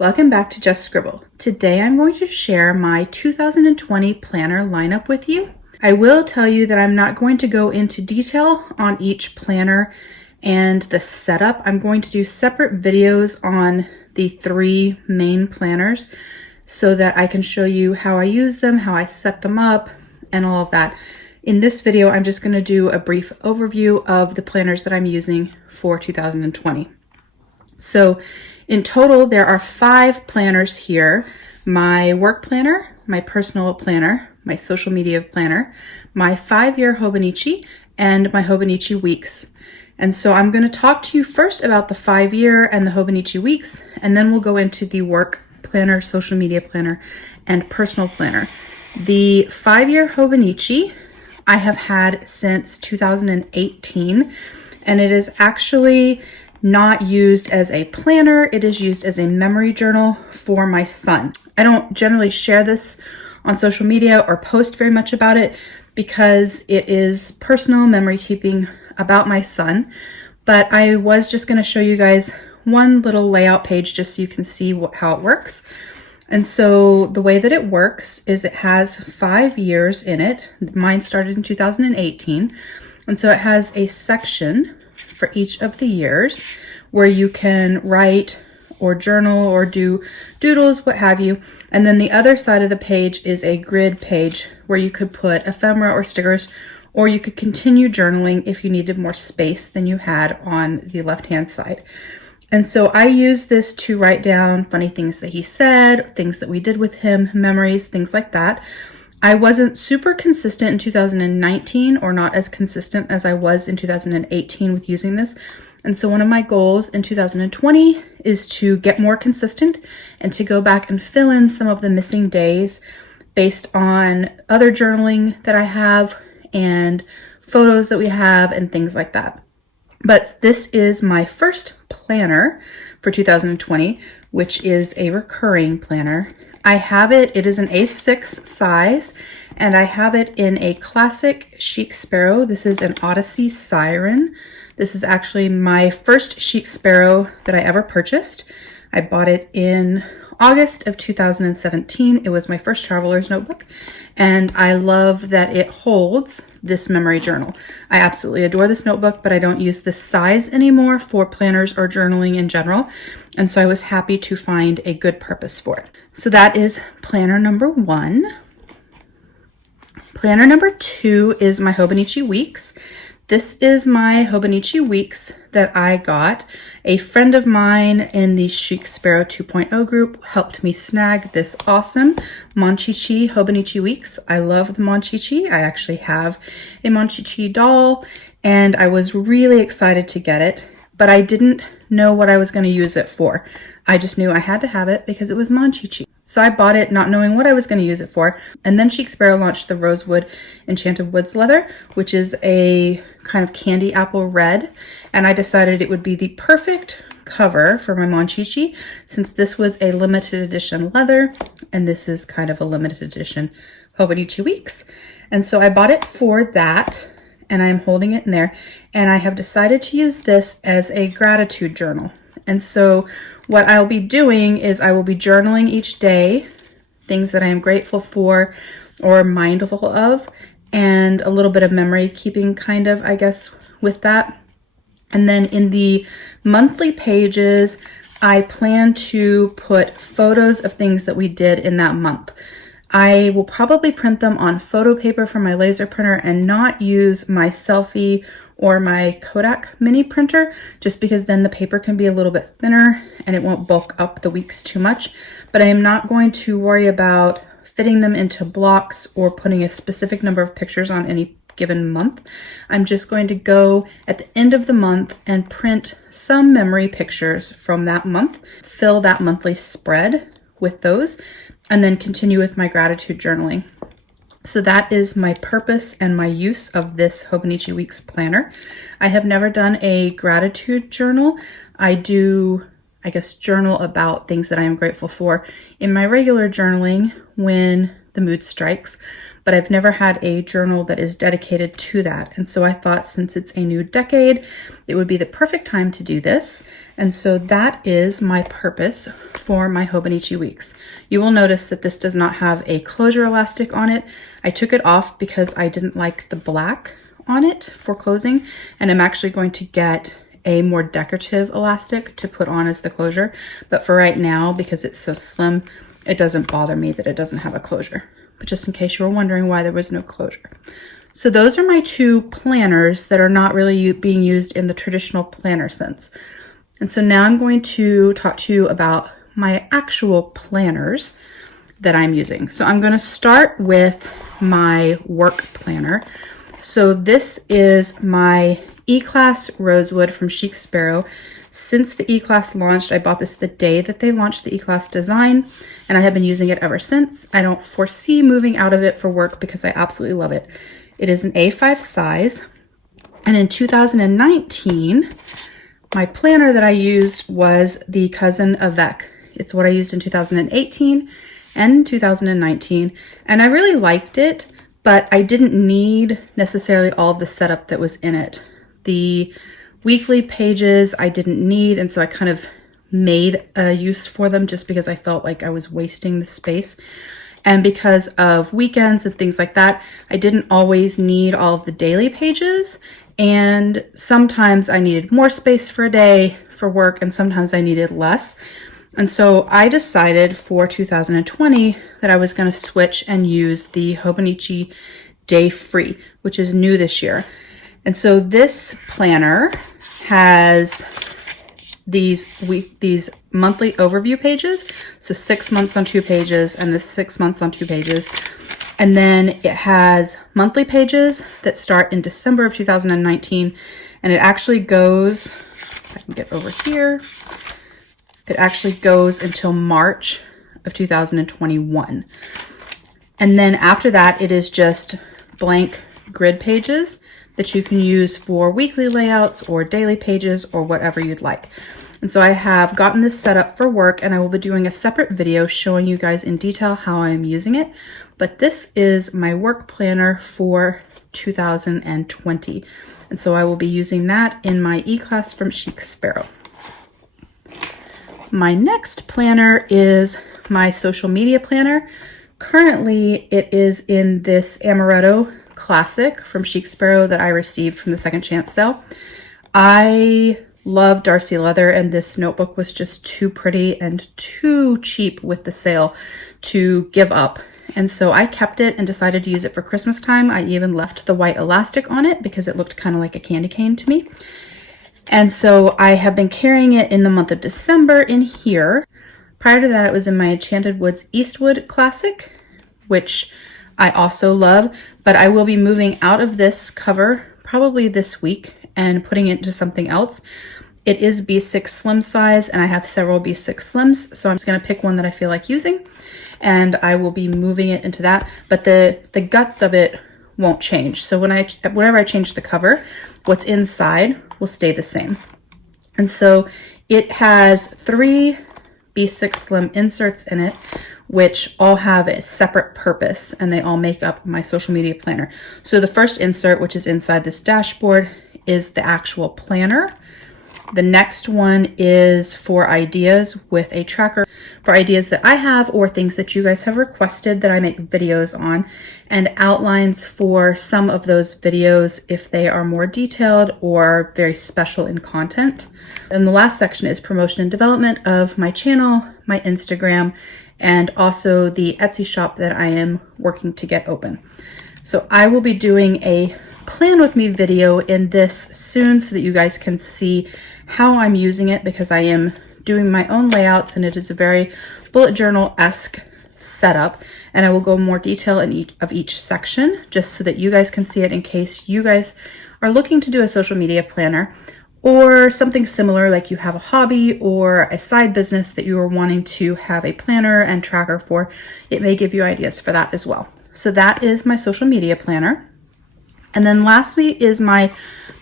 Welcome back to Just Scribble. Today I'm going to share my 2020 planner lineup with you. I will tell you that I'm not going to go into detail on each planner and the setup. I'm going to do separate videos on the three main planners so that I can show you how I use them, how I set them up, and all of that. In this video, I'm just going to do a brief overview of the planners that I'm using for 2020. So in total, there are 5 planners here: my work planner, my personal planner, my social media planner, my FiveYear Hoban Ichi, and my Hoban Ichi weeks. And so I'm going to talk to you first about the FiveYear and the Hoban Ichi weeks, and then we'll go into the work planner, social media planner, and personal planner. The FiveYear Hoban Ichi I have had since 2018, and it is actually not used as a planner. It is used as a memory journal for my son. I don't generally share this on social media or post very much about it because it is personal memory keeping about my son, but I was just going to show you guys one little layout page just so you can see how it works. And so the way that it works is it has 5 years in it. Mine started in 2018. And so it has a section for each of the years where you can write or journal or do doodles, what have you. And then the other side of the page is a grid page where you could put ephemera or stickers, or you could continue journaling if you needed more space than you had on the left-hand side. And so I use this to write down funny things that he said, things that we did with him, memories, things like that. I wasn't super consistent in 2019, or not as consistent as I was in 2018 with using this. And so one of my goals in 2020 is to get more consistent and to go back and fill in some of the missing days based on other journaling that I have and photos that we have and things like that. But this is my first planner for 2020, which is a recurring planner. I have it is an A6 size, and I have it in a classic chic sparrow. This is an Odyssey Siren. This is actually my first chic sparrow that I ever purchased. I bought it in August of 2017. It was my first traveler's notebook, and I love that it holds this memory journal. I absolutely adore this notebook, but I don't use this size anymore for planners or journaling in general, and so I was happy to find a good purpose for it. So that is planner number 1. Planner number 2 is my Hoban Ichi weeks. This is my Hoban Ichi weeks that I got. A friend of mine in the Chic Sparrow 2.0 group helped me snag this awesome Monchichi Hoban Ichi weeks. I love the Monchichi. I actually have a Monchichi doll, and I was really excited to get it, but I didn't know what I was going to use it for. I just knew I had to have it because it was Monchichi. So I bought it not knowing what I was going to use it for. And then Chic Sparrow launched the Rosewood Enchanted Woods leather, which is a kind of candy apple red. And I decided it would be the perfect cover for my Monchichi, since this was a limited edition leather, and this is kind of a limited edition Hoban Ichi weeks. And so I bought it for that, and I'm holding it in there. And I have decided to use this as a gratitude journal. And so what I'll be doing is I will be journaling each day, things that I am grateful for or mindful of, and a little bit of memory keeping kind of, I guess, with that. And then in the monthly pages, I plan to put photos of things that we did in that month. I will probably print them on photo paper from my laser printer and not use my Selfie or my Kodak mini printer, just because then the paper can be a little bit thinner and it won't bulk up the weeks too much. But I am not going to worry about fitting them into blocks or putting a specific number of pictures on any given month. I'm just going to go at the end of the month and print some memory pictures from that month, fill that monthly spread with those, and then continue with my gratitude journaling. So that is my purpose and my use of this Hoban Ichi weeks planner. I have never done a gratitude journal. I do, I guess, journal about things that I am grateful for in my regular journaling when the mood strikes, but I've never had a journal that is dedicated to that. And so I thought, since it's a new decade, it would be the perfect time to do this. And so that is my purpose for my Hoban Ichi weeks. You will notice that this does not have a closure elastic on it. I took it off because I didn't like the black on it for closing, and I'm actually going to get a more decorative elastic to put on as the closure. But for right now, because it's so slim, it doesn't bother me that it doesn't have a closure. But just in case you were wondering why there was no closure. So those are my two planners that are not really being used in the traditional planner sense. And so now I'm going to talk to you about my actual planners that I'm using. So I'm going to start with my work planner. So this is my E-Class Rosewood from Chic Sparrow. Since the E-Class launched, I bought this the day that they launched the E-Class design, and I have been using it ever since. I don't foresee moving out of it for work because I absolutely love it. It is an A5 size, and in 2019, my planner that I used was the Cousin Avec. It's what I used in 2018 and 2019, and I really liked it, but I didn't need necessarily all of the setup that was in it. The weekly pages I didn't need, and so I kind of made a use for them just because I felt like I was wasting the space. And because of weekends and things like that, I didn't always need all of the daily pages, and sometimes I needed more space for a day for work, and sometimes I needed less. And so I decided for 2020 that I was going to switch and use the Hoban Ichi Day Free, which is new this year. And so this planner has these monthly overview pages. So 6 months on 2 pages, and this 6 months on 2 pages. And then it has monthly pages that start in December of 2019. And it actually goes, if I can get over here, it actually goes until March of 2021. And then after that, it is just blank grid pages that you can use for weekly layouts or daily pages or whatever you'd like. And so I have gotten this set up for work, and I will be doing a separate video showing you guys in detail how I'm using it. But this is my work planner for 2020. And so I will be using that in my E-Class from Chic Sparrow. My next planner is my social media planner. Currently, it is in this Amaretto Classic from Chic Sparrow that I received from the Second Chance sale. I love Darcy leather, and this notebook was just too pretty and too cheap with the sale to give up. And so I kept it and decided to use it for Christmas time. I even left the white elastic on it because it looked kind of like a candy cane to me. And so I have been carrying it in the month of December in here. Prior to that, it was in my Enchanted Woods Eastwood Classic, which I also love, but I will be moving out of this cover probably this week and putting it into something else. It is B6 slim size, and I have several B6 slims, so I'm just going to pick one that I feel like using, and I will be moving it into that, but the guts of it won't change. So whenever I change the cover, what's inside will stay the same. And so it has 3 B6 slim inserts in it, which all have a separate purpose, and they all make up my social media planner. So the first insert, which is inside this dashboard, is the actual planner. The next one is for ideas with a tracker for ideas that I have or things that you guys have requested that I make videos on, and outlines for some of those videos if they are more detailed or very special in content. And the last section is promotion and development of my channel, my Instagram, and also the Etsy shop that I am working to get open. So I will be doing a plan with me video in this soon so that you guys can see how I'm using it, because I am doing my own layouts and it is a very bullet journal-esque setup, and I will go more detail in each section just so that you guys can see it in case you guys are looking to do a social media planner or something similar, like you have a hobby or a side business that you are wanting to have a planner and tracker for. It may give you ideas for that as well. So that is my social media planner. And then lastly is my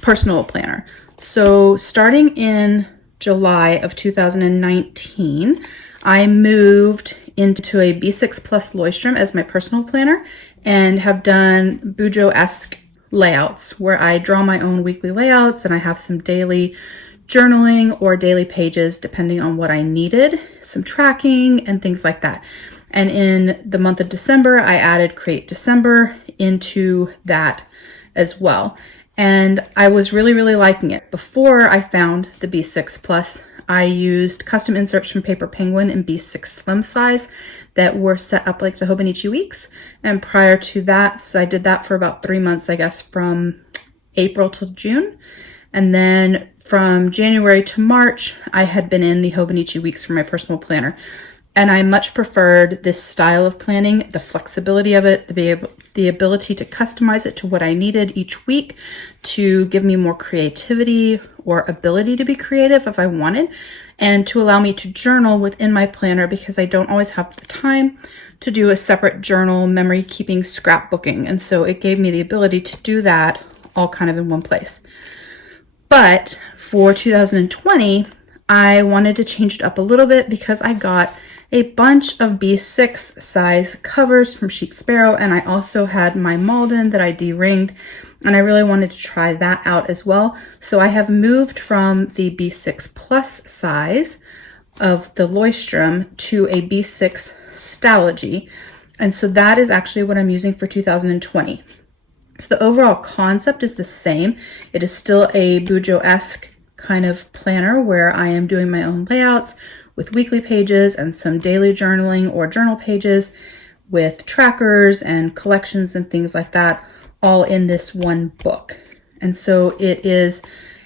personal planner. So starting in July of 2019, I moved into a B6 Plus Leuchtturm as my personal planner, and have done Bujo-esque layouts where I draw my own weekly layouts and I have some daily journaling or daily pages depending on what I needed, some tracking and things like that. And in the month of December, I added Create December into that as well. And I was really liking it. Before I found the B6 Plus, I used custom inserts from Paper Penguin in B6 Slim size that were set up like the Hoban Ichi weeks. And prior to that, so I did that for about 3 months, I guess, from April till June. And then from January to March, I had been in the Hoban Ichi weeks for my personal planner. And I much preferred this style of planning, the flexibility of it, the ability to customize it to what I needed each week to give me more creativity or ability to be creative if I wanted, and to allow me to journal within my planner because I don't always have the time to do a separate journal, memory keeping, scrapbooking. And so it gave me the ability to do that all kind of in one place. But for 2020, I wanted to change it up a little bit because I got a bunch of B6 size covers from Chic Sparrow, and I also had my Malden that I de-ringed, and I really wanted to try that out as well. So I have moved from the B6 Plus size of the Leuchtturm to a B6 Stalogy, and so that is actually what I'm using for 2020. So the overall concept is the same. It is still a Bujo-esque kind of planner where I am doing my own layouts with weekly pages and some daily journaling or journal pages with trackers and collections and things like that, all in this one book. And so it is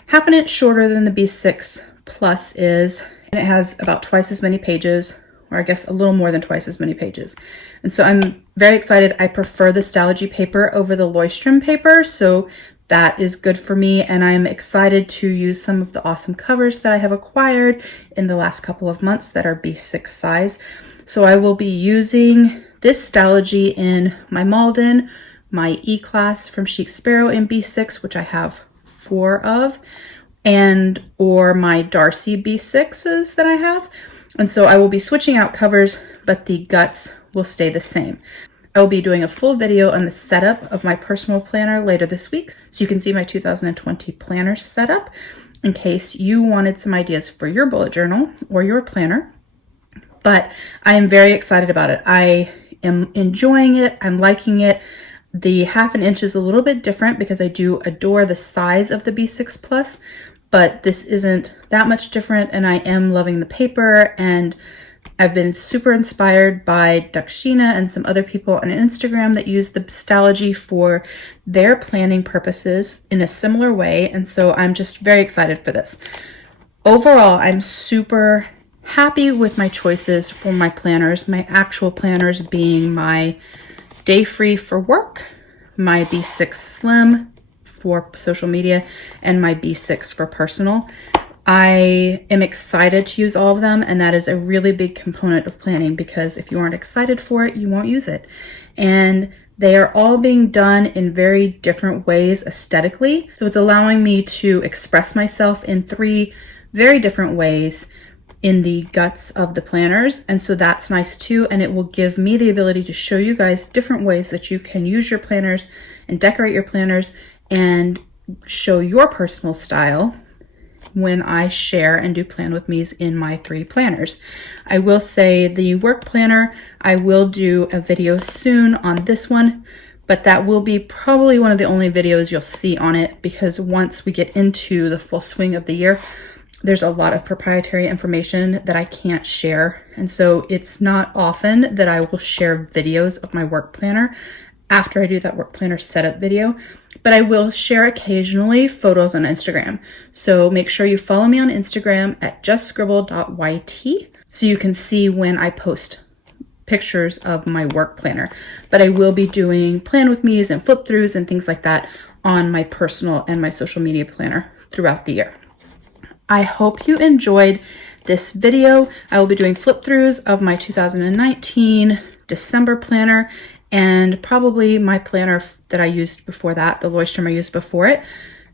half an inch shorter than the B6 Plus is, and it has about twice as many pages, or I guess a little more than twice as many pages. And so I'm very excited. I prefer the Stalogy paper over the Leuchtturm paper, so that is good for me, and I'm excited to use some of the awesome covers that I have acquired in the last couple of months that are B6 size. So I will be using this Stalogy in my Malden, my E-Class from Chic Sparrow in B6, which I have 4 of, and or my Darcy B6s that I have. And so I will be switching out covers, but the guts will stay the same. I will be doing a full video on the setup of my personal planner later this week, so you can see my 2020 planner setup in case you wanted some ideas for your bullet journal or your planner. But I am very excited about it. I am enjoying it. I'm liking it. The half an inch is a little bit different because I do adore the size of the B6 Plus, but this isn't that much different, and I am loving the paper, and I've been super inspired by Dakshina and some other people on Instagram that use the Stalogy for their planning purposes in a similar way, and so I'm just very excited for this. Overall, I'm super happy with my choices for my planners, my actual planners being my Day Free for work, my B6 Slim for social media, and my B6 for personal. I am excited to use all of them, and that is a really big component of planning because if you aren't excited for it, you won't use it. And they are all being done in very different ways aesthetically. So it's allowing me to express myself in 3 very different ways in the guts of the planners. And so that's nice too. And it will give me the ability to show you guys different ways that you can use your planners and decorate your planners and show your personal style when I share and do plan with me's in my 3 planners. I will say the work planner, I will do a video soon on this one, but that will be probably one of the only videos you'll see on it because once we get into the full swing of the year, there's a lot of proprietary information that I can't share. And so it's not often that I will share videos of my work planner after I do that work planner setup video, but I will share occasionally photos on Instagram. So make sure you follow me on Instagram at justscribble.yt so you can see when I post pictures of my work planner. But I will be doing plan with me's and flip throughs and things like that on my personal and my social media planner throughout the year. I hope you enjoyed this video. I will be doing flip throughs of my 2019 December planner and probably my planner that I used before that, the Leuchtturm I used before it,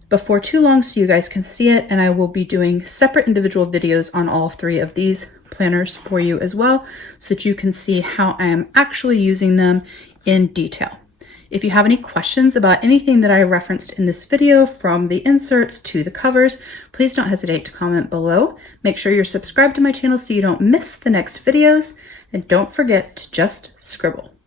before too long so you guys can see it. And I will be doing separate individual videos on all 3 of these planners for you as well so that you can see how I am actually using them in detail. If you have any questions about anything that I referenced in this video, from the inserts to the covers, please don't hesitate to comment below. Make sure you're subscribed to my channel so you don't miss the next videos, and don't forget to just scribble.